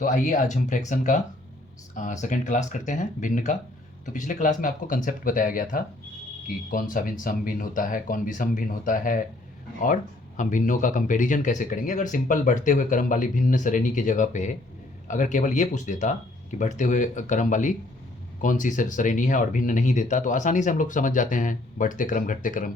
तो आइए आज हम फ्रैक्शन का सेकंड क्लास करते हैं, भिन्न का। तो पिछले क्लास में आपको कंसेप्ट बताया गया था कि कौन सा भिन्न सम भिन्न होता है, कौन विषम भिन्न होता है, और हम भिन्नों का कंपैरिजन कैसे करेंगे। अगर सिंपल बढ़ते हुए क्रम वाली भिन्न श्रेणी की जगह पे अगर केवल ये पूछ देता कि बढ़ते हुए क्रम वाली कौन सी श्रेणी है और भिन्न नहीं देता, तो आसानी से हम लोग समझ जाते हैं बढ़ते क्रम घटते क्रम,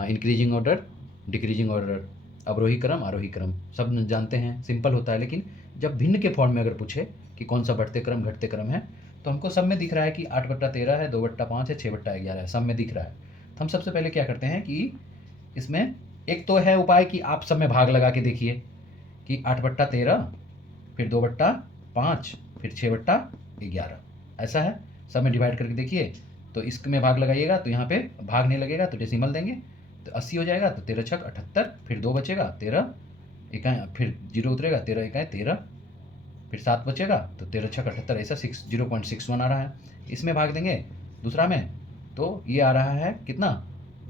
इंक्रीजिंग ऑर्डर डिक्रीजिंग ऑर्डर, अवरोही क्रम आरोही क्रम, सब जानते हैं, सिंपल होता है। लेकिन जब भिन्न के फॉर्म में अगर पूछे कि कौन सा बढ़ते क्रम घटते क्रम है, तो हमको सब में दिख रहा है कि 8/13 है, 2/5 है, 6/11 है, सब में दिख रहा है। तो हम सबसे पहले क्या करते हैं कि इसमें एक तो है उपाय कि आप सब में भाग लगा के देखिए कि 8/13 फिर 2/5 फिर 6/11, ऐसा है। सब में डिवाइड करके देखिए, तो इसमें भाग लगाइएगा तो यहाँ पे भाग नहीं लगेगा, तो डेसिमल देंगे तो 80 हो जाएगा। तो 13 छक 78, फिर 2 बचेगा 13 इकाई, फिर 0 उतरेगा 13 इकाई 13, फिर 7 बचेगा तो 13 छक 78, ऐसा 0.61 आ रहा है। इसमें भाग देंगे दूसरा में, तो ये आ रहा है कितना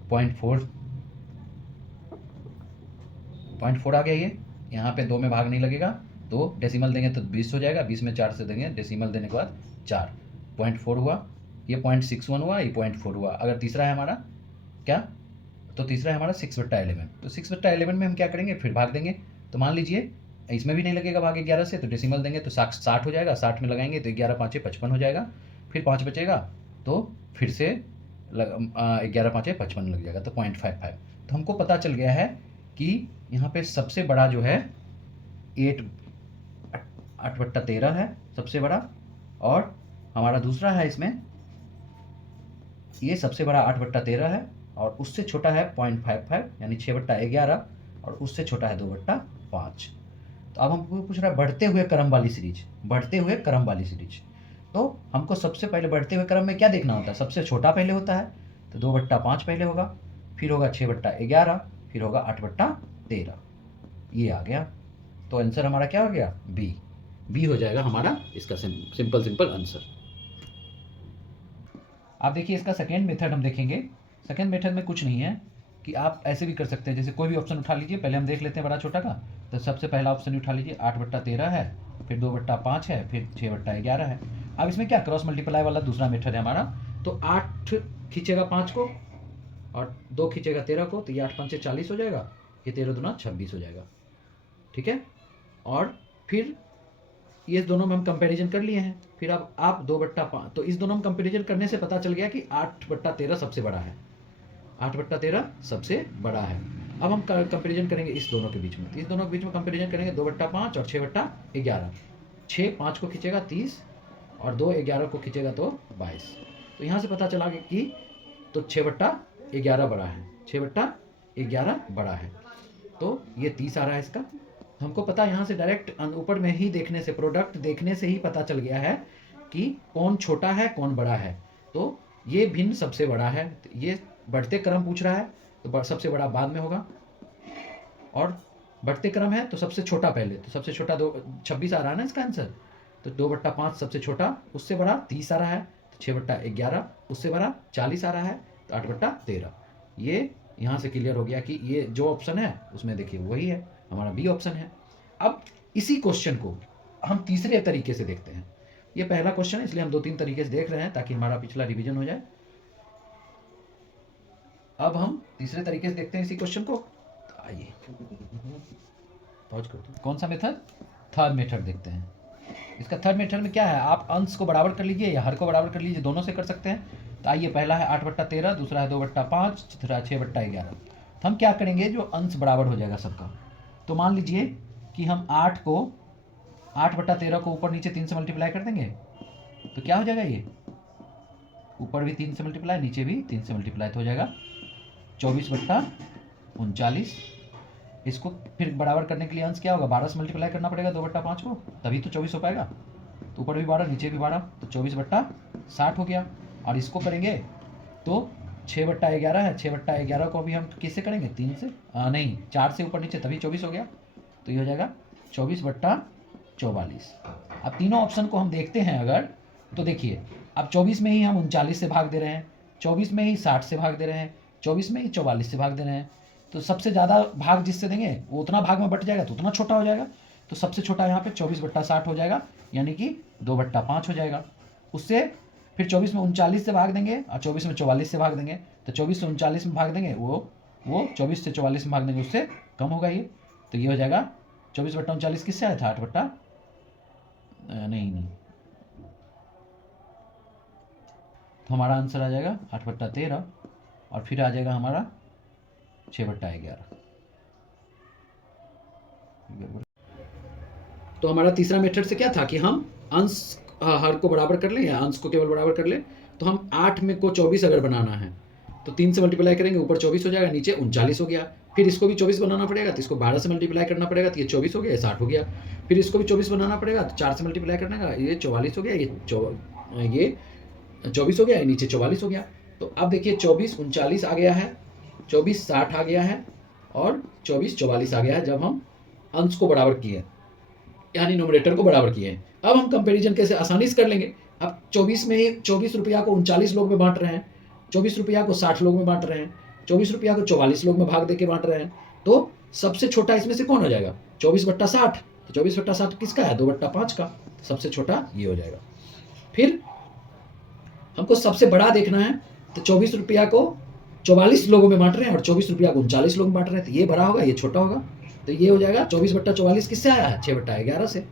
0.4 आ गया। ये यहाँ पे 2 में भाग नहीं लगेगा, तो डेसिमल देंगे तो 20 हो जाएगा, 20 में 4 से देंगे, डेसिमल देने के बाद 4, 0.4 हुआ। ये 0.61 हुआ, ये 0.4 हुआ। अगर तीसरा है हमारा क्या, तो तीसरा है हमारा 6/11। तो 6/11 में हम क्या करेंगे, फिर भाग देंगे। तो मान लीजिए इसमें भी नहीं लगेगा भाग 11 से, तो डेसिमल देंगे तो 60 हो जाएगा, 60 में लगाएंगे तो 11 5 55 हो जाएगा, फिर 5 बचेगा तो फिर से 11 5 55 लग जाएगा, तो 0.55। तो हमको पता चल गया है कि यहाँ पे सबसे बड़ा जो है 8/13 है सबसे बड़ा, और हमारा दूसरा है इसमें ये सबसे बड़ा 8/13 है, और उससे छोटा है 0.55 यानी 6/11, और उससे छोटा है 2/5। तो अब हमको पूछ रहा है बढ़ते हुए क्रम वाली सीरीज, बढ़ते हुए क्रम वाली सीरीज। तो हमको सबसे पहले बढ़ते हुए क्रम में क्या देखना होता है, सबसे छोटा पहले होता है, तो 2/5 पहले होगा, फिर होगा 6/11, फिर होगा 8/13, ये आ गया। तो आंसर हमारा क्या हो गया, बी हो जाएगा हमारा इसका सिंपल आंसर। आप देखिए इसका सेकेंड मेथड हम देखेंगे। सेकेंड मेथड में कुछ नहीं है कि आप ऐसे भी कर सकते हैं, जैसे कोई भी ऑप्शन उठा लीजिए, पहले हम देख लेते हैं बड़ा छोटा का। तो सबसे पहला ऑप्शन उठा लीजिए, 8/13 है, फिर 2/5 है, फिर 6/11 है। अब इसमें क्या क्रॉस मल्टीप्लाई वाला दूसरा मेथड है हमारा। तो 8 खींचेगा 5 को और 2 खींचेगा 13 को, तो ये 8 5 40 हो जाएगा, ये 13 दूना 26 हो जाएगा, ठीक है। और फिर ये दोनों में हम कंपैरिजन कर लिए हैं। फिर अब आप 2/5, तो इस दोनों में कंपैरिजन करने से पता चल गया कि 8/13 सबसे बड़ा है, 8/13 सबसे बड़ा है। अब हम कंपैरिजन करेंगे इस दोनों के बीच में, इस दोनों के बीच में कंपैरिजन करेंगे 2/5 और 6/11। 6 5 को खींचेगा 30, और 2 11 को खींचेगा तो 22। तो यहाँ से पता चला कि तो 6/11 बड़ा है, 6/11 बड़ा है, तो ये 30 आ रहा है इसका। हमको पता यहाँ से डायरेक्ट ऊपर में ही देखने से, प्रोडक्ट देखने से ही पता चल गया है कि कौन छोटा है कौन बड़ा है। तो ये भिन्न सबसे बड़ा है, ये बढ़ते क्रम पूछ रहा है तो सबसे बड़ा बाद में होगा, और बढ़ते क्रम है तो सबसे छोटा पहले, तो सबसे छोटा 26 आ रहा है ना इसका आंसर। तो 2/5 सबसे छोटा, उससे बड़ा 30 आ रहा है, तो 6/11 उससे बड़ा 40 आ रहा है, तो 8/13। ये यहाँ से क्लियर हो गया कि ये जो ऑप्शन है उसमें देखिए वही है, हमारा बी ऑप्शन है। अब इसी क्वेश्चन को हम तीसरे तरीके से देखते हैं। ये पहला क्वेश्चन है इसलिए हम 2-3 तरीके से देख रहे हैं ताकि हमारा पिछला रिवीजन हो जाए। अब हम तीसरे तरीके से देखते हैं इसी क्वेश्चन को। तो आइए पॉज कर दो। कौन सा मेथड, थर्ड मेथड देखते हैं। इसका थर्ड मेथड में क्या है, आप अंश को बराबर कर लीजिए या हर को बराबर कर लीजिए, दोनों से कर सकते हैं। तो आइए, पहला है 8/13, दूसरा है 2/5, तीसरा 6/11। तो हम क्या करेंगे, जो अंश बराबर हो जाएगा सबका। तो मान लीजिए कि हम 8/13 को ऊपर नीचे 3 से मल्टीप्लाई कर देंगे, तो क्या हो जाएगा, ये ऊपर भी 3 से मल्टीप्लाई, नीचे भी 3 से मल्टीप्लाई, तो हो जाएगा 24/39। इसको फिर बराबर करने के लिए अंश क्या होगा, 12 से मल्टीप्लाई करना पड़ेगा 2/5 को, तभी तो 24 हो पाएगा। तो ऊपर भी 12 नीचे भी 12, तो 24/60 हो गया। और इसको करेंगे तो 6/11 है, 6/11 को भी हम किससे करेंगे, 3 से, नहीं 4 से ऊपर नीचे, तभी 24 हो गया। तो ये हो जाएगा 24/44। अब तीनों ऑप्शन को हम देखते हैं अगर, तो देखिए अब 24 में ही हम 39 से भाग दे रहे हैं, 24 में ही 60 से भाग दे रहे हैं, 24 में ही 44 से भाग दे रहे हैं। तो सबसे ज़्यादा भाग जिससे देंगे वो उतना भाग में बट जाएगा, तो उतना छोटा हो जाएगा। तो सबसे छोटा यहाँ पे 24/60 हो जाएगा, यानी कि 2/5 हो जाएगा। उससे फिर 24 में 39 से भाग देंगे और 24 में 44 से भाग देंगे, तो 24 से 39 में भाग देंगे वो 24 से 44 में भाग देंगे, उससे कम होगा ये, तो ये हो जाएगा 24/39 किससे आया था 8 बट्टा नहीं, तो हमारा आंसर आ जाएगा 8/13 और फिर आ जाएगा हमारा 6/11। तो हमारा तीसरा मेथड से क्या था कि हम अंश हर को बराबर कर लें या अंश को केवल बराबर कर लें। तो हम 8 में को 24 अगर बनाना है तो 3 से मल्टीप्लाई करेंगे, ऊपर 24 हो जाएगा, नीचे 39 हो गया। फिर इसको भी 24 बनाना पड़ेगा, तो इसको 12 से मल्टीप्लाई करना पड़ेगा, तो ये 24 हो गया, 60 हो गया। फिर इसको भी 24 बनाना पड़ेगा, तो 4 से मल्टीप्लाई करने का, ये 44 हो गया, ये 24 हो गया, नीचे 44 हो गया। तो अब देखिए 24 39 आ गया है, 24 60 आ गया है और 24 44 आ गया है जब हम अंश को बराबर किए, यानी न्यूमरेटर को बराबर किए हैं। अब हम कंपैरिजन कैसे आसानी से कर लेंगे। अब 24 में ही 24 रुपया को 39 लोग में बांट रहे हैं, 24 रुपया को 60 लोग में बांट रहे हैं, 24 रुपया को 44 लोग में भाग दे के बांट रहे हैं, तो सबसे छोटा इसमें से कौन हो जाएगा 24/60। तो 24/60 किसका है 2/5 का, सबसे छोटा ये हो जाएगा। फिर हमको सबसे बड़ा देखना है, तो 24 रुपया को 44 लोगों में बांट रहे हैं और 24 रुपया को 39 लोग में बांट रहे हैं, तो ये बड़ा होगा ये छोटा होगा, तो ये हो जाएगा 24/44 किससे आया है 6/11 से।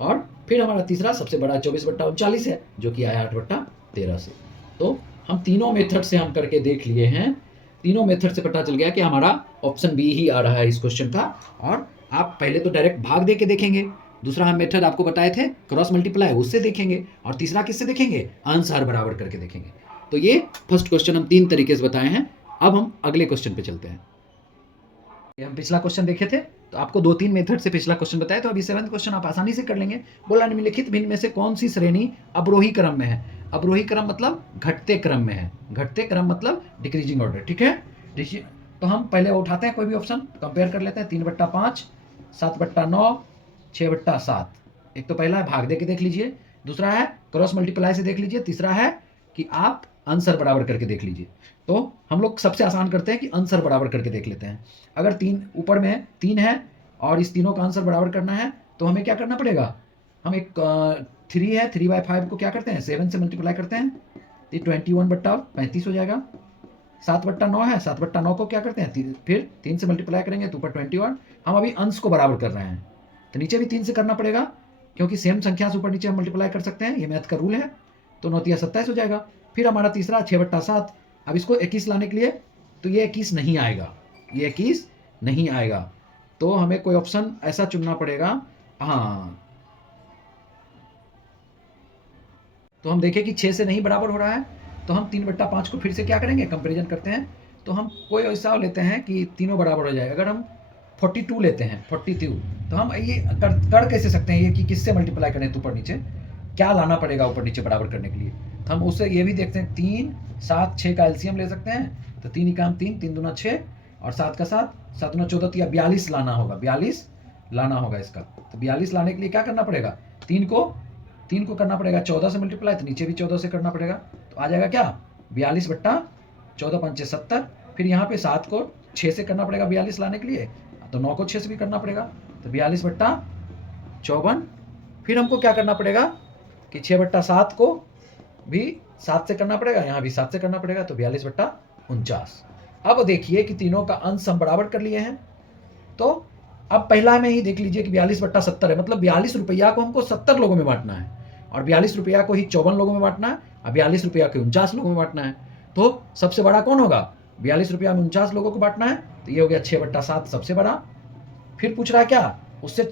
और फिर हमारा तीसरा सबसे बड़ा 24/39 है जो कि आया 8/13 से। तो हम तीनों मेथड से हम करके देख लिए हैं, तीनों मेथड से पता चल गया कि हमारा ऑप्शन बी ही आ रहा है इस क्वेश्चन का। और आप पहले तो डायरेक्ट भाग दे के देखेंगे, दूसरा हम मेथड आपको बताए थे क्रॉस मल्टीप्लाई, उससे देखेंगे, और तीसरा किससे देखेंगे अंश हर बराबर करके देखेंगे। तो ये फर्स्ट क्वेश्चन हम 3 तरीके से बताए हैं। अब हम अगले क्वेश्चन पे चलते हैं। हम पिछला क्वेश्चन देखे थे तो आपको 2-3 मेथड से पिछला क्वेश्चन बताया, तो अभी 7th क्वेश्चन आप आसानी से कर लेंगे। बोला निम्नलिखित भिन्न में से कौन सी श्रेणी अवरोही क्रम में है। अवरोही क्रम मतलब घटते क्रम में है, घटते क्रम मतलब डिक्रीजिंग ऑर्डर, ठीक है। तो हम पहले उठाते हैं कोई भी ऑप्शन, कंपेयर कर लेते हैं। 3/5, 7/9, 6/7। एक तो पहला है भाग दे के देख लीजिए, दूसरा है क्रॉस मल्टीप्लाई से देख लीजिए, तीसरा है कि आप आंसर बराबर करके देख लीजिए। तो हम लोग सबसे आसान करते हैं कि आंसर बराबर करके देख लेते हैं। अगर 3 ऊपर में 3 है और इस तीनों का आंसर बराबर करना है तो हमें क्या करना पड़ेगा, हम एक 3 है, 3/5 को क्या करते हैं 7 से मल्टीप्लाई करते हैं, तो 21/35 हो जाएगा। 7/9 है, 7/9 को क्या करते हैं फिर 3 से मल्टीप्लाई करेंगे तो ऊपर 21। हम अभी अंश को बराबर कर रहे हैं तो नीचे भी 3 से करना पड़ेगा, क्योंकि सेम संख्या से ऊपर नीचे हम मल्टीप्लाई कर सकते हैं, ये मैथ का रूल है। तो 9 27 हो जाएगा। फिर हमारा तीसरा 6/7, अब इसको 21 लाने के लिए तो ये 21 नहीं आएगा, ये 21 नहीं आएगा, तो हमें कोई ऑप्शन ऐसा चुनना पड़ेगा। हाँ, तो हम देखें कि 6 से नहीं बराबर हो रहा है, तो हम 3/5 को फिर से क्या करेंगे कंपैरिजन करते हैं। तो हम कोई ऐसा लेते हैं कि तीनों बराबर हो जाए। अगर हम 42 लेते हैं, 42, तो हम ये कर कैसे सकते हैं ये कि किससे मल्टीप्लाई करें, तो ऊपर नीचे क्या लाना पड़ेगा ऊपर नीचे बराबर करने के लिए। तो हम उससे ये भी देखते हैं, 3 7 6 का एलसीएम ले सकते हैं, तो 3 ही काम 3, 3 दूना 6 और 7 का 7, 7 दूना 14, या 42 लाना होगा, 42 लाना होगा इसका। तो 42 लाने के लिए क्या करना पड़ेगा, 3 को करना पड़ेगा 14 से मल्टीप्लाई, तो नीचे भी 14 से करना पड़ेगा, तो आ जाएगा क्या 42/14 5 70। फिर यहाँ पे 7 को 6 से करना पड़ेगा 42 लाने के लिए, तो 9 को 6 से भी करना पड़ेगा, तो 42/54। फिर हमको क्या करना पड़ेगा कि 6/7 को भी 7 से करना पड़ेगा, यहाँ भी 7 से करना पड़ेगा, तो 42/49। अब देखिए कि तीनों का अंश हम बराबर कर लिए हैं। तो अब पहला में ही देख लीजिए कि 42/70 है, मतलब 42 रुपया को हमको 70 लोगों में बांटना है, और 42 रुपया को ही 54 लोगों में बांटना है, और 42 रुपया को 49 लोगों में बांटना है। तो सबसे बड़ा कौन होगा, 42 रुपया में 49 लोगों को बांटना है, तो ये हो गया 6/7 सबसे बड़ा। फिर पूछ रहा है क्या, उससे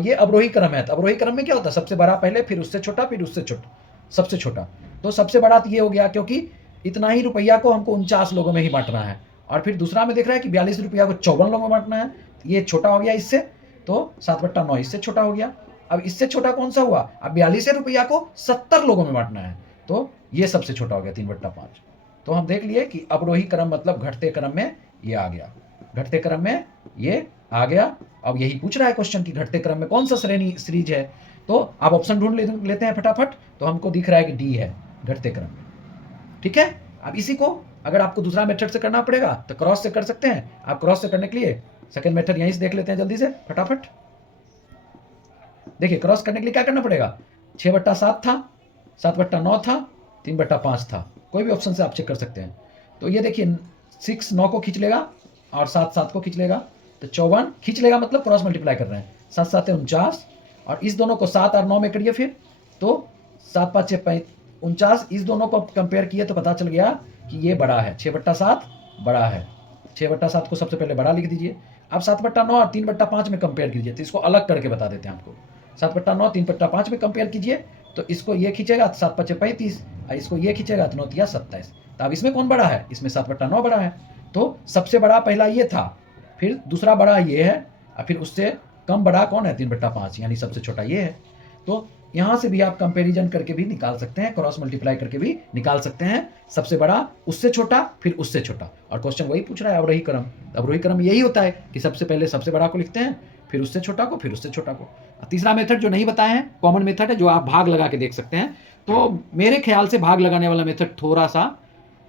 ये अवरोही क्रम है, तो अवरोही क्रम में क्या होता है सबसे बड़ा पहले, फिर उससे छोटा, फिर उससे छोटा, सबसे छोटा। तो सबसे बड़ा तो ये हो गया, क्योंकि इतना ही रुपया को हमको 49 लोगों में ही बांटना है। और फिर दूसरा में देख रहा है कि 42 रुपया को 54 लोगों में बांटना है, ये छोटा हो गया इससे, तो 7/9 इससे छोटा हो गया। अब इससे छोटा कौन सा हुआ, अब 42 रुपया को 70 लोगों में बांटना है, तो ये सबसे छोटा हो गया 3/5। तो हम देख लिए कि अवरोही क्रम मतलब घटते क्रम में ये आ गया, घटते क्रम में ये आ गया। अब यही पूछ रहा है क्वेश्चन कि घटते क्रम में कौन सा श्रेणी सीरीज है, तो आप ऑप्शन ढूंढ लेते हैं फटाफट। तो हमको दिख रहा है कि डी है घटते क्रम में, ठीक है। अब इसी को अगर आपको दूसरा मेथड से करना पड़ेगा तो क्रॉस से कर सकते हैं। आप क्रॉस से करने के लिए सेकंड मेथड यहीं से देख लेते हैं जल्दी से फटाफट। देखिए क्रॉस करने के लिए क्या करना पड़ेगा, 6/7 था, 7/9 था, 3/5 था, कोई भी ऑप्शन से आप चेक कर सकते हैं। तो ये देखिए 6 9 को खींच लेगा और 7 7 को खींच लेगा, तो 54 खींच लेगा मतलब क्रॉस मल्टीप्लाई कर रहे हैं, 7 7 है 49, और इस दोनों को 7 और 9 में करिए फिर, तो 7 5 6 49, इस दोनों को कंपेयर किए तो पता चल गया कि ये बड़ा है, 6/7 बड़ा है, 6/7 को सबसे पहले बड़ा लिख दीजिए। अब 7/9 और 3/5 में कंपेयर कीजिए, तो इसको अलग करके बता देते हैं आपको। 7/9 3/5 में कंपेयर कीजिए, तो इसको ये खींचेगा तो 7 5 35, और इसको ये खींचेगा तो 9 3 27। तो अब इसमें कौन बड़ा है, इसमें 7/9 बड़ा है। तो सबसे बड़ा पहला ये था, फिर दूसरा बड़ा ये है, और फिर उससे कम बड़ा कौन है, 3/5, यानी सबसे छोटा ये है। तो यहाँ से भी आप कंपैरिजन करके भी निकाल सकते हैं, क्रॉस मल्टीप्लाई करके भी निकाल सकते हैं, सबसे बड़ा उससे छोटा फिर उससे छोटा। और क्वेश्चन वही पूछ रहा है अवरोही क्रम। अवरोही क्रम यही होता है कि सबसे पहले सबसे बड़ा को लिखते हैं, फिर उससे छोटा को, फिर उससे छोटा को। तीसरा मेथड जो नहीं बताए हैं, कॉमन मेथड है, जो आप भाग लगा के देख सकते हैं। तो मेरे ख्याल से भाग लगाने वाला मेथड थोड़ा सा,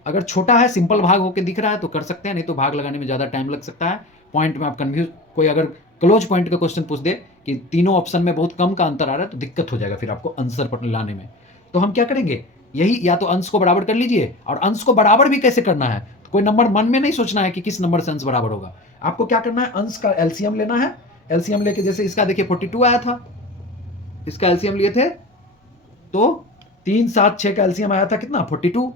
अगर छोटा है, सिंपल भाग होकर दिख रहा है तो कर सकते हैं, नहीं तो भाग लगाने में ज़्यादा टाइम लग सकता है। पॉइंट में आप कन्फ्यूज, कोई अगर क्लोज पॉइंट का क्वेश्चन पूछ दे कि तीनों ऑप्शन में बहुत कम का अंतर आ रहा है, तो दिक्कत हो जाएगा फिर आपको आंसर पर लाने में। तो हम क्या करेंगे, यही, या तो अंश को बराबर कर लीजिए, और अंश को बराबर भी कैसे करना है, तो कोई नंबर मन में नहीं सोचना है कि किस नंबर से अंश बराबर होगा। आपको क्या करना है, अंश का एलसीएम लेना है। एलसीएम लेके, जैसे इसका देखिए 42 आया था, इसका एलसीएम लिए थे, तो 3 7 6 का एलसीएम आया था कितना, 42।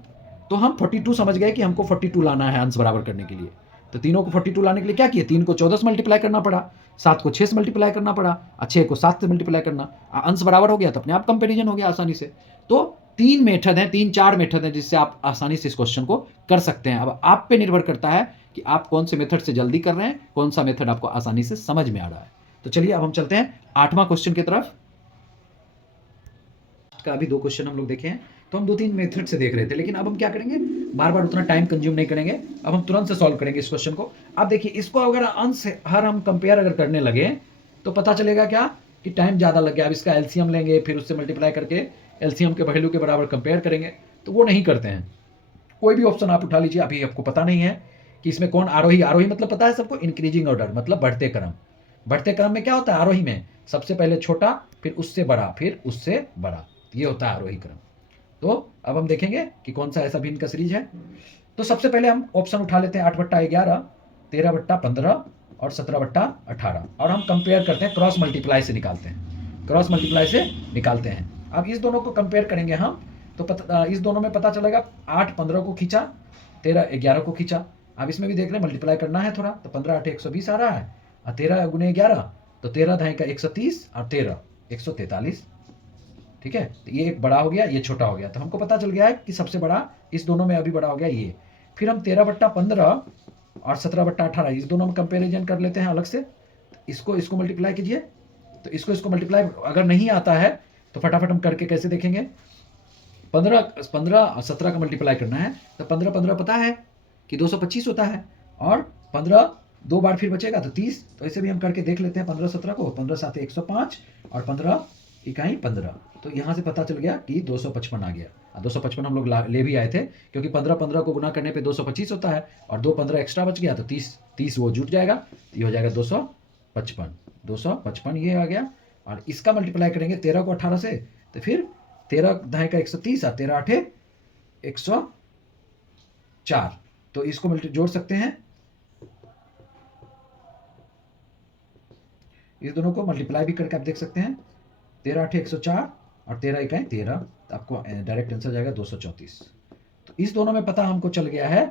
तो हम 42 समझ गए कि हमको 42 लाना है अंश बराबर करने के लिए। तो तीनों को 42 लाने के लिए क्या किए, 3 को 14 से मल्टीप्लाई करना पड़ा, 7 को 6 से मल्टीप्लाई करना पड़ा, और 6 को 7 से मल्टीप्लाई करना, अंश बराबर हो गया तो अपने आप कंपेरिजन हो गया आसानी से। तो 3 मेथड हैं, 3 4 मेथड हैं जिससे आप आसानी से इस क्वेश्चन को कर सकते हैं। अब आप पे निर्भर करता है कि आप कौन से मेथड से जल्दी कर रहे हैं, कौन सा मेथड आपको आसानी से समझ में आ रहा है। तो चलिए अब हम चलते हैं 8वां क्वेश्चन की तरफ। का अभी 2 क्वेश्चन हम लोग देखे हैं, तो हम 2-3 मेथड से देख रहे थे, लेकिन अब हम क्या करेंगे, बार बार उतना टाइम कंज्यूम नहीं करेंगे, अब हम तुरंत से सॉल्व करेंगे इस क्वेश्चन को। अब देखिए इसको अगर अंश हर हम कंपेयर अगर करने लगे तो पता चलेगा क्या कि टाइम ज़्यादा लग गया। अब इसका एलसीएम लेंगे, फिर उससे मल्टीप्लाई करके एलसीएम के वैल्यू के बराबर कंपेयर करेंगे, तो वो नहीं करते हैं। कोई भी ऑप्शन आप उठा लीजिए, अभी आपको पता नहीं है कि इसमें कौन आरोही, आरोही मतलब पता है सबको, इंक्रीजिंग ऑर्डर मतलब बढ़ते क्रम। बढ़ते क्रम में क्या होता है, आरोही में सबसे पहले छोटा, फिर उससे बड़ा, फिर उससे बड़ा, ये होता है आरोही क्रम। तो अब हम देखेंगे कि कौन सा ऐसा भिन्न का सीरीज है। तो सबसे पहले हम ऑप्शन उठा लेते हैं 8/11, 13/15 और 17/18, और हम कंपेयर करते हैं, क्रॉस मल्टीप्लाई से निकालते हैं, क्रॉस मल्टीप्लाई से निकालते हैं। अब इस दोनों को कंपेयर करेंगे हम, तो इस दोनों में पता चलेगा 8 15 को खींचा, 13 11 को खींचा। अब इसमें भी देख रहे हैं मल्टीप्लाई करना है थोड़ा, तो 15 8 120 आ रहा है, और 13 गुने 11 तो 13 ढाई का 130, और 13 143। ठीक है, तो ये एक बड़ा हो गया, ये छोटा हो गया, तो हमको पता चल गया है कि सबसे बड़ा इस दोनों में अभी बड़ा हो गया ये। फिर हम 13/15 और 17/18 इस दोनों में कंपेरिजन कर लेते हैं अलग से। इसको मल्टीप्लाई कीजिए, तो इसको मल्टीप्लाई अगर नहीं आता है तो फटाफट हम करके कैसे देखेंगे। 15 और 17 का मल्टीप्लाई करना है, तो 15 15 पता है कि 225 होता है, और 15 2 बार फिर बचेगा तो 30। तो ऐसे भी हम करके देख लेते हैं 15 17 को, 15 7 105 और 15 इकाई 15। तो यहाँ से पता चल गया कि 255 आ गया। 255 हम लोग ले भी आए थे, क्योंकि 15 15 को गुना करने पे 225 होता है, और 2 15 एक्स्ट्रा बच गया तो 30 वो जुट जाएगा, तो ये हो जाएगा 255 ये आ गया। और इसका मल्टीप्लाई करेंगे 13 को 18 से, तो फिर 13 ढाई का 130 और 13 8 104। तो इसको जोड़ सकते हैं, इस दोनों को मल्टीप्लाई भी करके आप देख सकते हैं, 13 8 104 और 13 इकाई 13, तो आपको डायरेक्ट आंसर जाएगा 234। तो इस दोनों में पता हमको चल गया है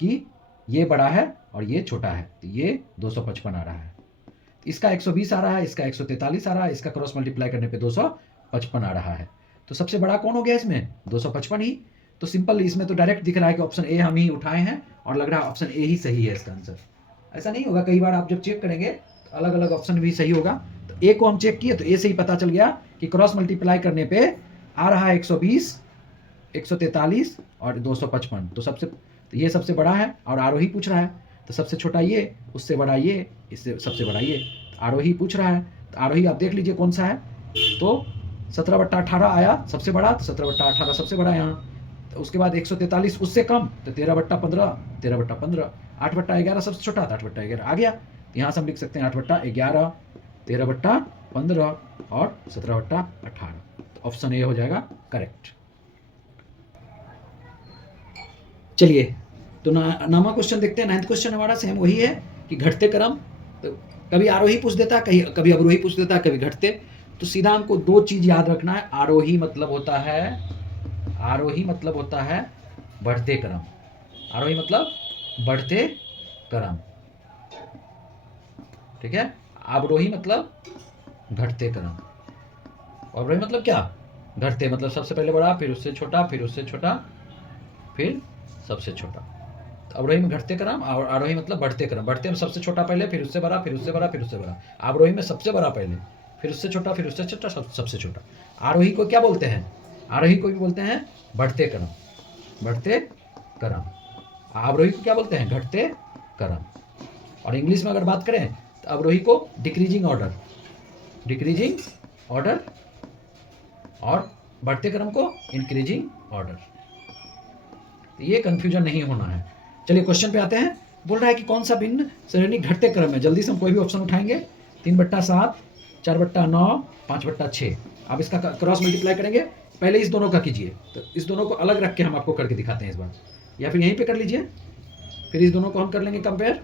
कि ये बड़ा है और ये छोटा है, तो ये 255 आ रहा है, इसका 120 आ रहा है, इसका 143 आ रहा है, इसका क्रॉस मल्टीप्लाई करने पे 255 आ रहा है। तो सबसे बड़ा कौन हो गया इसमें, 255 ही। तो सिंपल, इसमें तो डायरेक्ट दिख रहा है कि ऑप्शन ए हम ही उठाए हैं, और लग रहा है ऑप्शन ए ही सही है इसका आंसर। ऐसा नहीं होगा, कई बार आप जब चेक करेंगे तो अलग अलग ऑप्शन भी सही होगा। तो ए को हम चेक किए तो ए से ही पता चल गया कि क्रॉस मल्टीप्लाई करने पे आ रहा है 120, 143 और 255। तो ये सबसे बड़ा है, और आरोही पूछ रहा है, तो सबसे छोटा ये, उससे बड़ा ये, इससे सबसे बड़ा ये, तो आरोही पूछ रहा है। तो आरोही आप देख लीजिए कौन सा है, तो 17/18 आया सबसे बड़ा, तो 17/18 सबसे बड़ा यहाँ। तो उसके बाद 143 उससे कम, तो 13/15, 13/15, 8/11 सबसे छोटा, तो 8/11 आ गया। यहाँ से हम लिख सकते हैं 8/11 13/15 और 17/18। तो ऑप्शन ए हो जाएगा करेक्ट। चलिए तो नामा क्वेश्चन देखते हैं। 9th क्वेश्चन हमारा सेम वही है कि घटते क्रम, तो कभी आरोही पूछ देता है, कभी अवरोही पूछ देता है, कभी घटते। तो सीधा हमको दो चीज याद रखना है। आरोही मतलब होता है बढ़ते क्रम, आरोही मतलब बढ़ते क्रम, ठीक है। अवरोही मतलब घटते क्रम, अवरोही मतलब क्या, घटते मतलब सबसे पहले बड़ा, फिर उससे छोटा, फिर उससे छोटा, फिर सबसे छोटा। तो अवरोही में घटते क्रम, और आरोही मतलब बढ़ते क्रम। बढ़ते में सबसे छोटा पहले, फिर उससे बड़ा, फिर उससे बड़ा, फिर उससे बड़ा। आरोही में सबसे बड़ा पहले, फिर उससे छोटा, फिर उससे छोटा, सबसे छोटा। आरोही को क्या बोलते हैं, आरोही को भी बोलते हैं बढ़ते क्रम, बढ़ते क्रम। अवरोही को क्या बोलते हैं, घटते क्रम। और इंग्लिश में अगर बात करें तो अवरोही को डिक्रीजिंग ऑर्डर, डिक्रीजिंग ऑर्डर, और बढ़ते क्रम को इंक्रीजिंग ऑर्डर। तो ये कंफ्यूजन नहीं होना है। चलिए क्वेश्चन पे आते हैं। बोल रहा है कि कौन सा भिन्न श्रेणी घटते क्रम है। जल्दी से हम कोई भी ऑप्शन उठाएंगे। 3/7, 4/9, 5/6। आप इसका क्रॉस मल्टीप्लाई करेंगे। पहले इस दोनों का कीजिए, तो इस दोनों को अलग रख के हम आपको करके दिखाते हैं इस बार, या फिर यहीं पे कर लीजिए। फिर इस दोनों को हम कर लेंगे कंपेयर।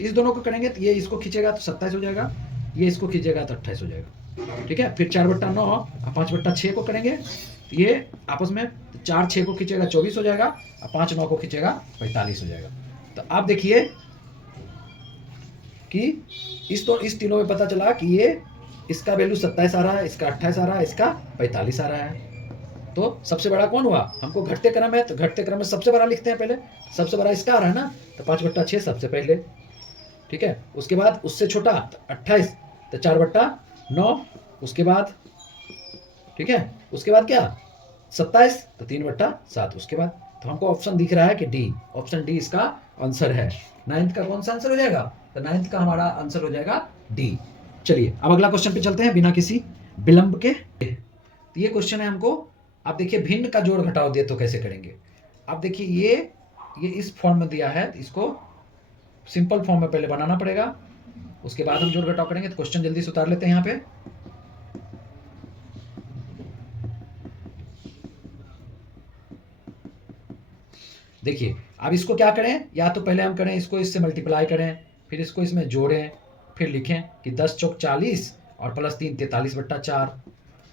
इस दोनों को करेंगे तो ये इसको खींचेगा तो 27 हो जाएगा, ये इसको खींचेगा तो 28 हो जाएगा, ठीक है। फिर 4/9 और 5/6 को करेंगे तो ये आपस में 4 6 को खींचेगा 24 हो जाएगा, और 5 9 को खींचेगा 45 हो जाएगा। तो आप देखिए कि इस तीनों में पता चला कि ये इसका वैल्यू 27 आ रहा है, इसका 28 आ रहा है, इसका 45 आ रहा है। तो सबसे बड़ा कौन हुआ, हमको घटते क्रम है तो घटते क्रम में सबसे बड़ा लिखते हैं पहले। सबसे बड़ा इसका आ रहा है ना, तो 5/6 सबसे पहले, ठीक है। उसके बाद उससे छोटा 28, तो 4/9, उसके बाद, ठीक है। उसके बाद क्या 27, तो 3/7 उसके बाद। तो हमको ऑप्शन दिख रहा है कि डी, ऑप्शन डी इसका आंसर है। 9th का कौन सा आंसर हो जाएगा, तो 9th का हमारा आंसर हो जाएगा डी। चलिए अब अगला क्वेश्चन पे चलते हैं बिना किसी विलंब के। तो ये क्वेश्चन है हमको, आप देखिए भिन्न का जोड़ घटाव दिए तो कैसे करेंगे। आप देखिए ये इस फॉर्म में दिया है, इसको सिंपल फॉर्म में पहले बनाना पड़ेगा, उसके बाद हम जोड़ घटाव करेंगे। तो क्वेश्चन जल्दी से उतार लेते हैं यहाँ पे। देखिए अब इसको क्या करें, या तो पहले हम करें इसको इससे मल्टीप्लाई करें, फिर इसको इसमें जोड़ें, फिर लिखें कि 10 चौक 40 और प्लस 3 43/4,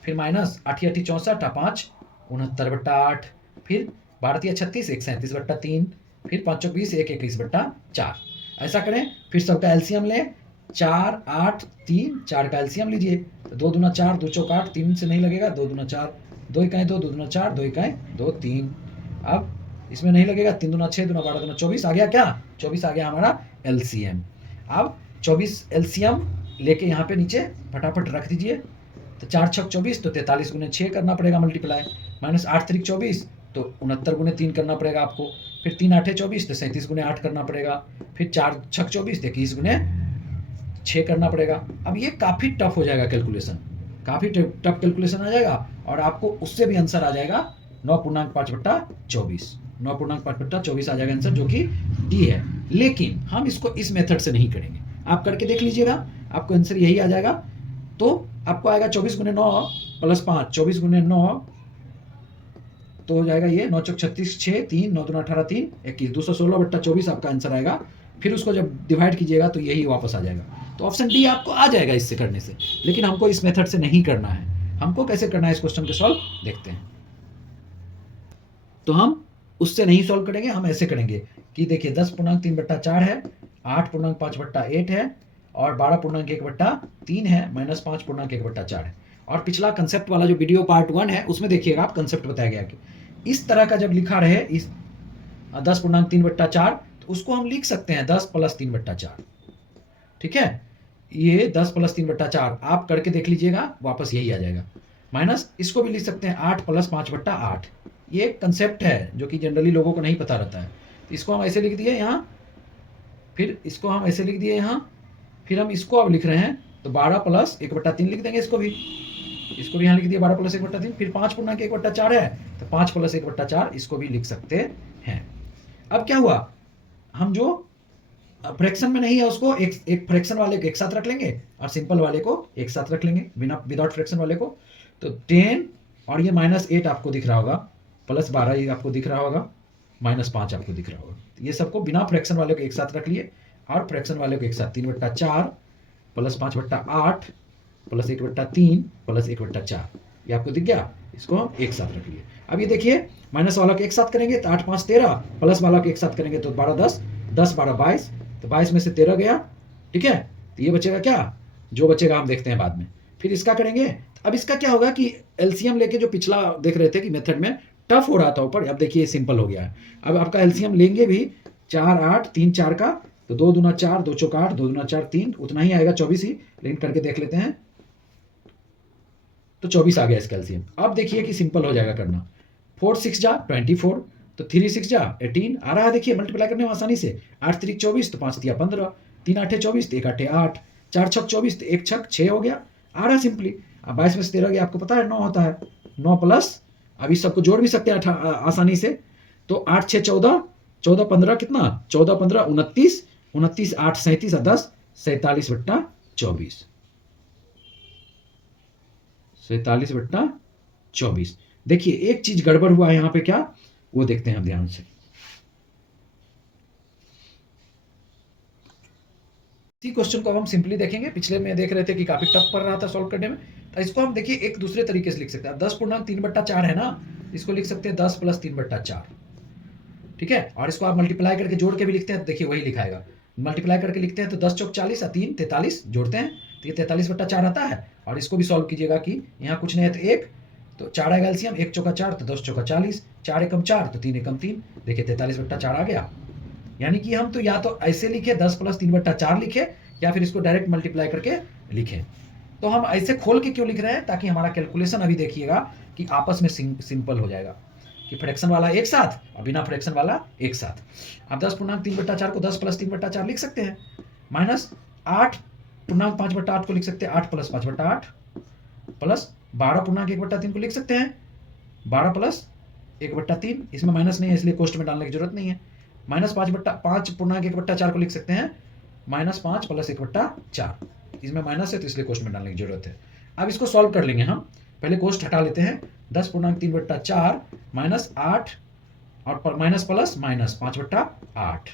फिर माइनस 8 8 64, 5 69/8, फिर 12 36 1 37/3, फिर 5 चौक 20 1 21/4। ऐसा करें। फिर सबका एलसीएम लें, 4 8 3, 4 का एलसीएम लीजिए, तो 2 दूना 4, 2 चौक 8, 3 से नहीं लगेगा, 2 दूना 4, 2 इकाई 2, 2 दूना 4, 2 इकाई 2 3। अब इसमें नहीं लगेगा, 3 दूना 6, 2 12 दूना 24 आ गया, क्या 24 आ गया हमारा एलसीएम। अब 24 एलसीएम लेके यहाँ पे नीचे फटाफट रख दीजिए। तो 4 छक 24, तो 43 गुने 6 करना पड़ेगा मल्टीप्लाई, माइनस 8 3 24, तो 69 गुने 3 करना पड़ेगा आपको। फिर 3 8 24, तो 37 गुने 8 करना पड़ेगा। फिर 4 छक 24, तो 21 गुने 6 करना पड़ेगा। अब ये काफ़ी टफ हो जाएगा कैलकुलेशन, काफ़ी टफ कैलकुलेशन आ जाएगा, और आपको उससे भी आंसर आ जाएगा 9.5/24, 9.5/24 आ जाएगा आंसर, जो कि डी है। लेकिन हम इसको इस मेथड से नहीं करेंगे, आप करके देख लीजिएगा, आपको आंसर यही आ जाएगा। तो आपको आएगा 24 गुने 9 प्लस 5, 24 गुने 9 तो हो जाएगा ये 9 चौक 36 6 3 9 दूना 18 3 21, 216/24 आपका आंसर आएगा। फिर उसको जब डिवाइड कीजिएगा तो यही वापस आ जाएगा। तो ऑप्शन डी आपको आ जाएगा इससे करने से, लेकिन हमको इस मेथड से नहीं करना है। हमको कैसे करना है इस क्वेश्चन के सॉल्व देखते हैं। तो हम उससे नहीं सॉल्व करेंगे, हम ऐसे करेंगे कि देखिए 10.3/4 है, 8.5/8 है, और 12.1/3 है, माइनस 5.1/4 है। और पिछला कंसेप्ट वाला जो वीडियो पार्ट 1 है उसमें देखिएगा, आप कंसेप्ट बताया गया कि इस तरह का जब लिखा रहे इस 10.3/4, तो उसको हम लिख सकते हैं 10 + 3/4, ठीक है। ये 10 + 3/4 आप करके देख लीजिएगा, वापस यही आ जाएगा। माइनस इसको भी लिख सकते हैं 8 + 5/8। ये एक कंसेप्ट है जो कि जनरली लोगों को नहीं पता रहता है। तो इसको हम ऐसे लिख दिए यहाँ, फिर इसको हम ऐसे लिख दिए यहाँ, फिर हम इसको अब लिख रहे हैं तो 12 + 1/3 लिख देंगे। इसको भी यहाँ लिख दिया 12 + 1/3। फिर 5.1/4 है, तो 5 + 1/4 इसको भी लिख सकते हैं। अब क्या हुआ, हम जो फ्रैक्शन में नहीं है उसको एक फ्रैक्शन वाले को एक साथ रख लेंगे और सिंपल वाले को एक साथ रख लेंगे, बिना विदाउट फ्रैक्शन वाले को। तो 10 और ये -8 आपको दिख रहा होगा, +12 ये आपको दिख रहा होगा, -5 आपको दिख रहा होगा। ये सबको बिना फ्रैक्शन वाले को एक साथ रख लिए और फ्रैक्शन वाले को एक साथ 3/4 + 5/8 + 1/3 + 1/4 ये आपको दिख गया। इसको हम एक साथ रख लिए। अब ये देखिए माइनस वाला को एक साथ करेंगे तो 8 5 13, प्लस वाला को एक साथ करेंगे तो 12 10, 10 12 22, तो 22 में से 13 गया, ठीक है। तो ये बचेगा क्या, जो बचेगा हम देखते हैं बाद में। फिर इसका करेंगे। अब इसका क्या होगा कि एलसीएम लेके जो पिछला देख रहे थे कि मेथड में टफ हो रहा था ऊपर, अब देखिए सिंपल हो गया है। अब आपका एलसीएम लेंगे भी 4 8 3 4 का, तो 2 दूना 4 2 चौका 8 2 दूना 4 3, उतना ही आएगा 24 ही, लेकिन करके देख लेते हैं। तो 24 आ गया इसका एलसीएम। अब देखिए कि सिंपल हो जाएगा करना। 4 6 जा 24, तो 3 6 जा 18 आ रहा है। देखिए मल्टीप्लाई करने में आसानी से, 8 3 24, तो 5 3 15, 3 8 24, तो 1 8 8, 4 6 24, तो 1 6 6 हो गया, आ रहा है सिंपली। अब 22 में से 13 गया, आपको पता है 9 होता है, 9 प्लस, अब इस सबको जोड़ भी सकते हैं आसानी से। तो 8 6 14, 14 15 कितना, 14 15 29, 29 8 37 और 10 47/24, 47/24। देखिए एक चीज गड़बड़ हुआ है यहाँ पे, क्या वो देखते हैं हम ध्यान से। इसी क्वेश्चन को हम सिंपली देखेंगे। पिछले में देख रहे थे कि काफी टफ पड़ रहा था सॉल्व करने में, तो इसको हम देखिए एक दूसरे तरीके से लिख सकते हैं। 10/3/4 है ना, इसको लिख सकते हैं 10 + 3/4, ठीक है। और इसको आप मल्टीप्लाई करके जोड़ के भी लिखते हैं, तो देखिए वही लिखाएगा। मल्टीप्लाई करके लिखते हैं तो 10 चौक 40 और 3 43, जोड़ते हैं तो ये 43/4 आता है। और इसको भी सॉल्व कीजिएगा कि यहाँ कुछ नहीं है तो 1, तो 4 आएगा एलसीएम, 1 चौका 4 तो 10 चौका 40, 4 एकम 4 तो 3 एकम 3, देखिए 43/4 आ गया। यानी कि हम तो या तो ऐसे लिखे 10 + 3/4 लिखे, या फिर इसको डायरेक्ट मल्टीप्लाई करके लिखे। तो हम ऐसे खोल के क्यों लिख रहे हैं, ताकि हमारा कैलकुलेशन अभी देखिएगा कि आपस में सिंपल हो जाएगा, कि फ्रैक्शन वाला एक साथ और बिना फ्रैक्शन वाला एक साथ। आप 10/3/4 को 10 + 3/4 लिख सकते हैं, -8/5/8 को लिख सकते हैं 8 + 5/8, प्लस 12/1/3 को लिख सकते हैं 12 + 1/3, इसमें माइनस नहीं है इसलिए कोष्ट में डालने की जरूरत नहीं है। -5/1/4 को लिख सकते हैं -5 + 1/4, इसमें माइनस है तो इसलिए कोष्ट में डालने की जरूरत है। अब इसको सॉल्व कर लेंगे हम, पहले कोष्ट हटा लेते हैं। 10/3/4 -8 और माइनस प्लस माइनस 5/8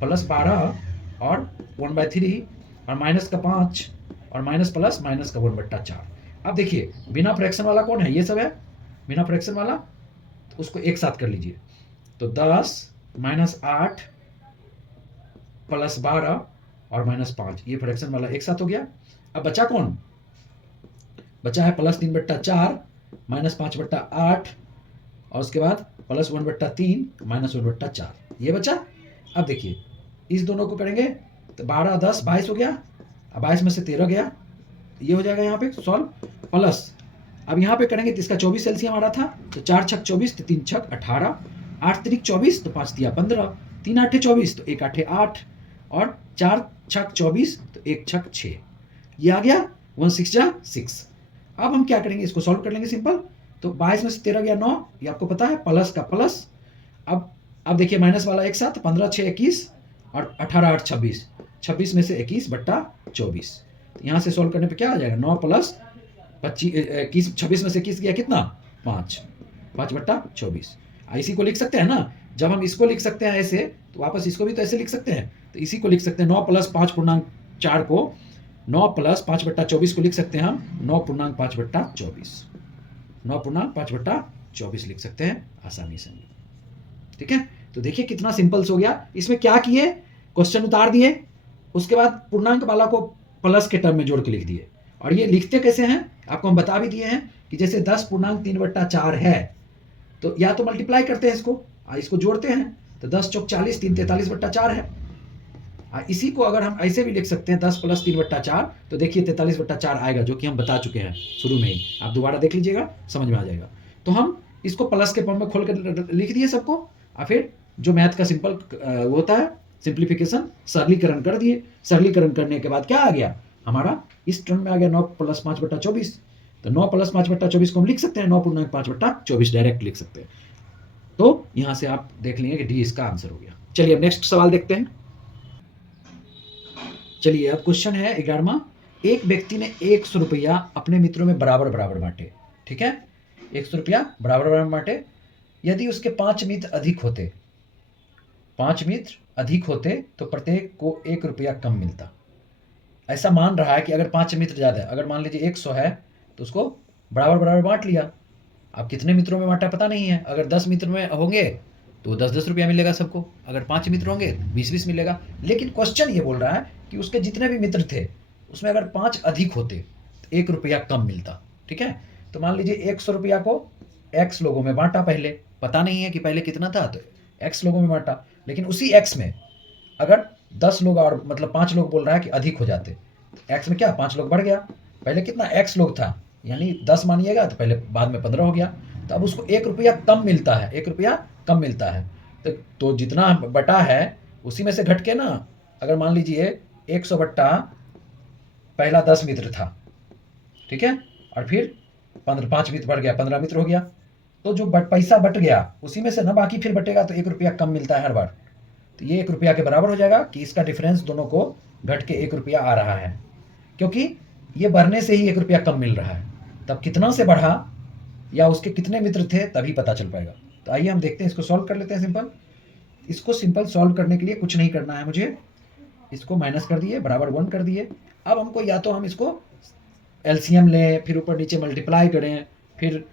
प्लस 12 और 1/3 और माइनस का 5 और माइनस प्लस माइनस का 1/4। अब देखिए बिना फ्रैक्शन वाला कौन है, ये सब है बिना फ्रैक्शन वाला, तो उसको एक साथ कर लीजिए। तो 10 -8 प्लस 12 और -5, ये फ्रैक्शन वाला एक साथ हो गया। अब बचा कौन, बचा है +3/4 -5/8 और उसके बाद +1/3 -1/4, ये बचा। अब देखिए इस दोनों को करेंगे तो 12 10 22 हो गया, अब 22 में से 13 गया, ये हो जाएगा यहाँ पे सॉल्व। प्लस अब यहाँ पे करेंगे तो इसका 24 एलसीएम आ रहा था, तो 4 छक 24, तो 3 छक 18, 8 3 24, तो 5 3 15, 3 8 24, तो 1 8 8 और 4 छक 24, तो 1 छक 6, ये आ गया 1 6 जा 6। अब हम क्या करेंगे, इसको सॉल्व कर लेंगे सिंपल। तो 22 में से 13 गया 9, ये आपको पता है, प्लस का प्लस। अब देखिए माइनस वाला एक साथ, 15 6 21 और 18 8 26, 26 में से 21/24, तो यहाँ से सॉल्व करने पे क्या आ जाएगा, 9 + 25 26 में से 21 गया कितना 5, 5/24। इसी को लिख सकते हैं ना, जब हम इसको लिख सकते हैं ऐसे, तो वापस इसको भी तो ऐसे लिख सकते हैं, तो इसी को लिख सकते हैं 9 + 5/4 को 9 + 5/24 को लिख सकते हैं हम 9.5/24, 9.5/24 लिख सकते हैं आसानी से, ठीक है। तो देखिए कितना सिंपल हो गया। इसमें क्या किए, क्वेश्चन उतार दिए, उसके बाद पूर्णांक वाला को प्लस के टर्म में जोड़ के लिख दिए। और ये लिखते कैसे हैं आपको हम बता भी दिए हैं, कि जैसे 10.3/4 है, तो या तो मल्टीप्लाई करते हैं इसको जोड़ते हैं, तो 10 चौक 40, 3 43/4 है। इसी को अगर हम ऐसे भी लिख सकते हैं 10 + 3/4, तो देखिए 43/4 आएगा, जो कि हम बता चुके हैं शुरू में ही, आप दोबारा देख लीजिएगा समझ में आ जाएगा। तो हम इसको प्लस के फॉर्म में खोल कर लिख दिए सबको, और फिर जो मैथ का सिंपल होता है सिंप्लीफिकेशन, सरलीकरण कर दिए। सरलीकरण करने के बाद क्या आ गया हमारा, इस टर्म में आ गया 9 + 5/24, तो 9 + 5/24 को हम लिख सकते हैं 9.5/24 डायरेक्ट लिख सकते हैं। तो यहाँ से आप देख लेंगे कि डी इसका आंसर हो गया। चलिए अब नेक्स्ट सवाल देखते हैं। चलिए अब क्वेश्चन है 11वां। एक व्यक्ति ने 100 रुपया अपने मित्रों में बराबर बराबर बांटे, ठीक है, 100 रुपया बराबर बराबर बांटे। यदि उसके 5 मित्र अधिक होते, 5 मित्र अधिक होते तो प्रत्येक को 1 रुपया कम मिलता। ऐसा मान रहा है कि अगर 5 मित्र ज़्यादा है, अगर मान लीजिए 100 है तो उसको बराबर बराबर बांट लिया। अब कितने मित्रों में बांटा पता नहीं है, अगर 10 मित्र में होंगे तो 10-10 रुपया मिलेगा सबको, अगर 5 मित्र होंगे 20-20 मिलेगा। लेकिन क्वेश्चन ये बोल रहा है कि उसके जितने भी मित्र थे उसमें अगर 5 अधिक होते तो 1 रुपया कम मिलता, ठीक है। तो मान लीजिए 100 रुपया को x लोगों में बांटा, पहले पता नहीं है कि पहले कितना था, तो x लोगों में बांटा। लेकिन उसी x में अगर 10 लोग और मतलब 5 लोग बोल रहा है कि अधिक हो जाते, x में क्या 5 लोग बढ़ गया, पहले कितना x लोग था यानी 10 मानिएगा, तो पहले बाद में 15 हो गया, तो अब उसको 1 रुपया कम मिलता है, 1 रुपया कम मिलता है। तो जितना बटा है उसी में से घट के ना, अगर मान लीजिए 100 बट्टा पहला 10 मित्र था, ठीक है, और फिर 5 मित्र बढ़ गया, 15 मित्र हो गया, तो जो पैसा बट गया उसी में से ना बाकी फिर बटेगा, तो 1 रुपया कम मिलता है हर बार। तो ये 1 रुपया के बराबर हो जाएगा कि इसका डिफरेंस दोनों को घट के 1 रुपया आ रहा है, क्योंकि ये बढ़ने से ही 1 रुपया कम मिल रहा है। तब कितना से बढ़ा या उसके कितने मित्र थे तभी पता चल पाएगा। तो आइए हम देखते हैं, इसको सॉल्व कर लेते हैं सिंपल। इसको सिंपल सॉल्व करने के लिए कुछ नहीं करना है मुझे, इसको माइनस कर दिए, बराबर 1 कर दिए। अब हमको या तो हम इसको एलसीएम लें, फिर ऊपर नीचे मल्टीप्लाई करें, फिर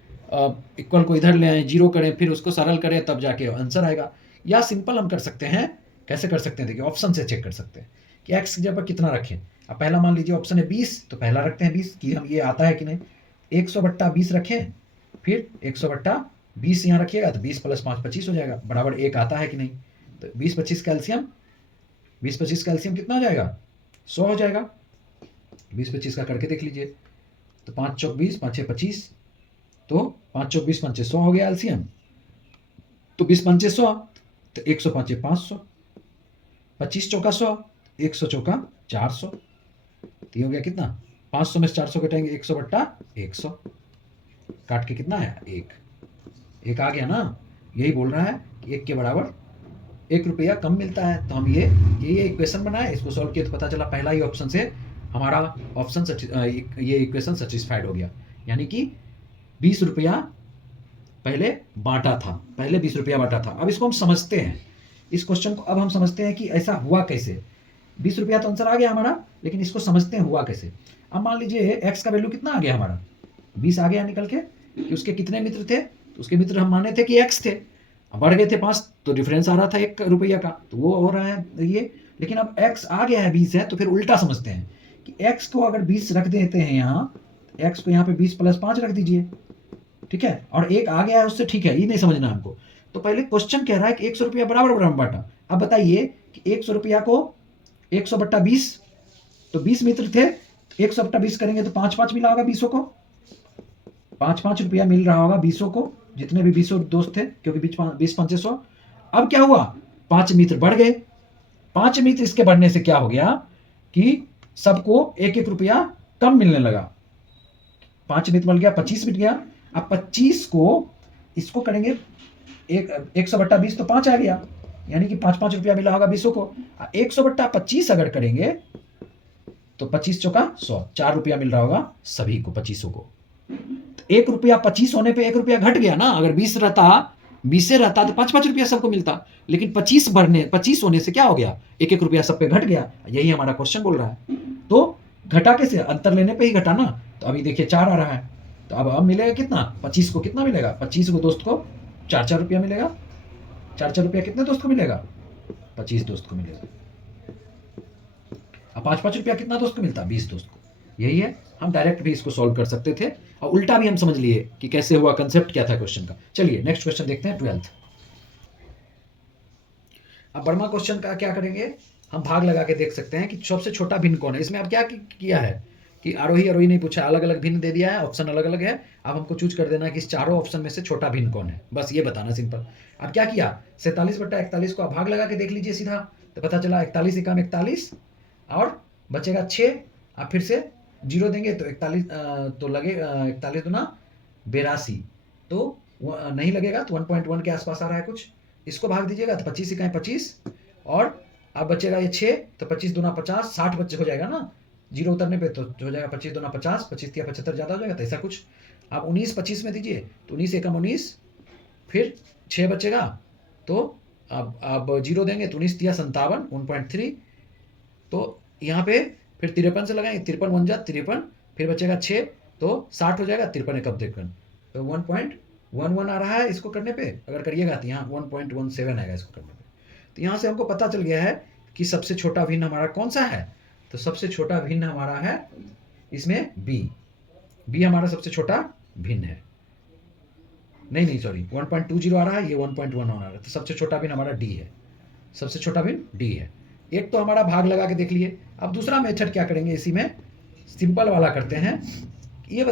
इक्वल को इधर ले आए, जीरो करें, फिर उसको सरल करें, तब जाके आंसर आएगा। या सिंपल हम कर सकते हैं, कैसे कर सकते हैं, देखिए ऑप्शन से चेक कर सकते हैं कि एक्स की जगह पर कितना रखें। अब पहला मान लीजिए ऑप्शन है 20, तो पहला रखते हैं 20 कि हम ये आता है कि नहीं। 100 बट्टा 20 रखें, फिर 100 बट्टा 20 यहाँ रखिएगा, तो 20 + 5 25 हो जाएगा, बराबर 1 आता है कि नहीं। तो 20-25 कैल्शियम, 20-25 कैल्शियम कितना हो जाएगा, 100 हो जाएगा। 20-25 का करके देख लीजिए, तो 5 चौक 20, 5 6 25, तो 5 चौक 20, 5 6 100 हो गया एलसीएम। तो 20 5 6 100, तो 100 5 6 500, 25 चौका 100, 100 चौका 400, तो ये हो गया कितना, 500 में से 400 कटेंगे, 100 बट्टा 100, काट के कितना आया, 1 आ गया ना। यही बोल रहा है कि 1 के बराबर 1 रुपया कम मिलता है। तो हम ये इक्वेशन बनाए, इसको सॉल्व किए तो पता चला पहला ही ऑप्शन से हमारा ऑप्शन ये इक्वेशन सेटिस्फाइड हो गया, यानी कि 20 रुपया पहले बांटा था, पहले 20 रुपया बांटा था। अब इसको हम समझते हैं, इस क्वेश्चन को अब हम समझते हैं कि ऐसा हुआ कैसे। 20 रुपया तो आंसर आ गया हमारा, लेकिन इसको समझते हैं हुआ कैसे। अब मान लीजिए x का वैल्यू कितना आ गया हमारा, 20 आ गया निकल के, कि उसके कितने मित्र थे, तो उसके मित्र हम माने थे कि x थे, बढ़ गए थे 5, तो डिफरेंस आ रहा था 1 रुपया का, तो वो हो रहा है ये। लेकिन अब x आ गया है 20 है, तो फिर उल्टा समझते हैं कि x को अगर 20 रख देते हैं यहाँ, x को यहाँ पे 20 + 5 रख दीजिए, ठीक है, और 1 आ गया है उससे, ठीक है, ये नहीं समझना हमको। तो पहले क्वेश्चन कह रहा है कि 100 रुपया बराबर बराबर बांटा। अब बताइए कि 100 रुपया को 100 बट्टा 20, तो 20 मित्र थे, 100 बट्टा 20 करेंगे तो 5-5 मिला होगा 20 को, 5-5 रुपया मिल रहा होगा 20 को, जितने भी 20 दोस्त थे, क्योंकि 20 5 100। अब क्या हुआ, 5 मित्र बढ़ गए, 5 मित्र इसके बढ़ने से क्या हो गया कि सबको 1-1 रुपया कम मिलने लगा। 5 मित्र मिल गया, 25 मिल गया। अब 25 को इसको करेंगे 100 बट्टा 20, तो 5 आ गया, यानी कि 5-5 रुपया मिला होगा 20 को। 100 बट्टा 25 अगर करेंगे तो 25 चौका 100, 4 रुपया मिल रहा होगा सभी को, 25 को। 1 रुपया 25 होने पे 1 रुपया घट गया ना, अगर 20 रहता, 20 से रहता तो 5-5 रुपया सबको मिलता, लेकिन 25 होने से क्या हो गया, 1-1 रुपया सब पे घट गया। यही हमारा क्वेश्चन बोल रहा है। तो घटा कैसे, अंतर लेने पे ही घटा ना। तो अभी देखिए 4 आ रहा है, तो अब मिलेगा कितना, 25 को कितना मिलेगा, 25 को दोस्त को 4-4 रुपया मिलेगा। 4-4 रुपया कितने दोस्त को मिलेगा, 25 दोस्त को मिलेगा। अब 5-5 रुपया कितना दोस्त को मिलता, 20 दोस्त को। यही है, हम डायरेक्ट भी इसको सॉल्व कर सकते थे, और उल्टा भी हम समझ लिए कि कैसे हुआ, कंसेप्ट क्या था क्वेश्चन का। चलिए नेक्स्ट क्वेश्चन देखते हैं, 12th। अब बर्मा क्वेश्चन का क्या करेंगे, हम भाग लगा के देख सकते हैं कि सबसे छोटा भिन्न कौन है। इसमें अब क्या किया है कि आरोही नहीं पूछा, अलग अलग भिन्न दे दिया है, ऑप्शन अलग अलग है। अब हमको चूज कर देना है कि इस चारों ऑप्शन में से छोटा भिन्न कौन है, बस ये बताना, सिंपल। अब क्या किया, 47 बट्टा 41 को आप भाग लगा के देख लीजिए सीधा, तो पता चला 41 एकम 41, और बचेगा 6। आप फिर से 0 देंगे तो 41 तो लगे 41 दूना 82, तो नहीं लगेगा, तो 1.1 के आसपास आ रहा है कुछ। इसको भाग दीजिएगा तो 25 एकम 25, और अब बचेगा ये 6, तो 25 दूना 50, 60 बच्चे हो जाएगा ना, जीरो उतरने पे तो हो जाएगा 25 दूना 50, 25 या 75 ज़्यादा हो जाएगा, तो ऐसा कुछ। आप 19 25 में दीजिए, तो 19 एकम 19, फिर 6 बचेगा, तो अब जीरो देंगे तो 19 तिया 57, 1.3, तो यहाँ पे फिर 53 से लगाएंगे, 53 1 जा 53, फिर बचेगा 6, तो 60 हो जाएगा, 53 एकम 53, तो 1.11 आ रहा है इसको करने पे। अगर करिएगा तो यहाँ 1.17 आएगा इसको करने पे। तो यहाँ से हमको पता चल गया है कि सबसे छोटा भिन्न हमारा कौन सा है। तो सबसे छोटा भिन्न हमारा है इसमें बी हमारा सबसे छोटा भिन्न है। नहीं सॉरी, 1.20 आ रहा है, ये 1.1 आ रहा है, तो सबसे छोटा भिन्न हमारा डी है, सबसे छोटा भिन्न डी है। एक तो हमारा भाग लगा के देख लिए। अब दूसरा मेथड क्या करेंगे, इसी में सिंपल वाला करते हैं। ये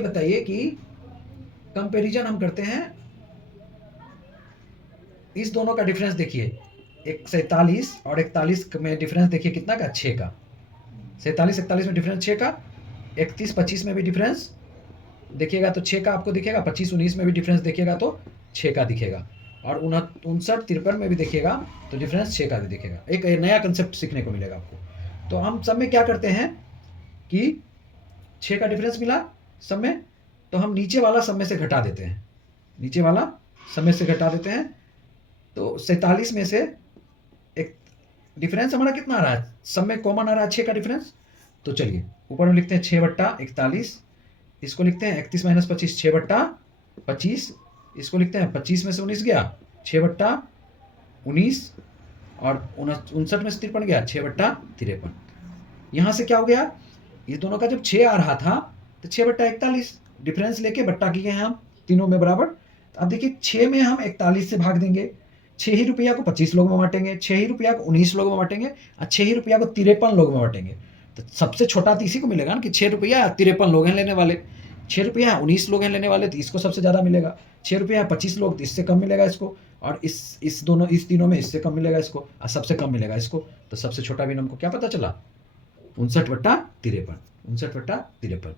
बताइए कि कंपैरिजन हम करते हैं, इस दोनों का डिफरेंस देखिए, 47 और 41 में डिफरेंस देखिए कितना का, 6 का। 47 41 में डिफरेंस 6 का, 31 25 में भी डिफरेंस देखिएगा तो 6 का आपको दिखेगा, 25 19 में भी डिफरेंस देखिएगा तो 6 का दिखेगा, और 59 53 में भी देखिएगा तो डिफरेंस 6 का भी दिखेगा। एक नया कंसेप्ट सीखने को मिलेगा आपको। तो हम सब में क्या करते हैं कि 6 का डिफरेंस मिला सब में, तो हम नीचे वाला सब में से घटा देते हैं, नीचे वाला सब में से घटा देते हैं। तो 47 में से एक डिफरेंस हमारा कितना आ रहा है, सब में कॉमन आ रहा है 6 का डिफरेंस। तो चलिए ऊपर में लिखते हैं 6/41, इसको लिखते हैं 31 - 25 6/25, इसको लिखते हैं 25 में से 19 गया 6/19, और 59 में से 53 गया 6/53। यहाँ से क्या हो गया, इस दोनों का जब 6 आ रहा था तो 6/41 डिफरेंस लेके बट्टा किए हैं हम तीनों में बराबर। तो अब देखिए 6 में हम 41 से भाग देंगे, 6 ही रुपया को 25 लोग में बांटेंगे, 6 ही रुपया को 19 लोग में बांटेंगे, और 6 ही रुपया को 53 लोग में बांटेंगे। तो सबसे छोटा तो इसी को मिलेगा ना, कि 6 रुपया 53 लोग हैं लेने वाले, 6 रुपया 19 लोग हैं लेने वाले, तो इसको सबसे ज़्यादा मिलेगा। 6 रुपया 25 लोग तो इससे कम मिलेगा इसको, और इस तीनों में इससे कम मिलेगा इसको, और सबसे कम मिलेगा इसको। तो सबसे छोटा भी हमको क्या पता चला, 59/53, 59/53।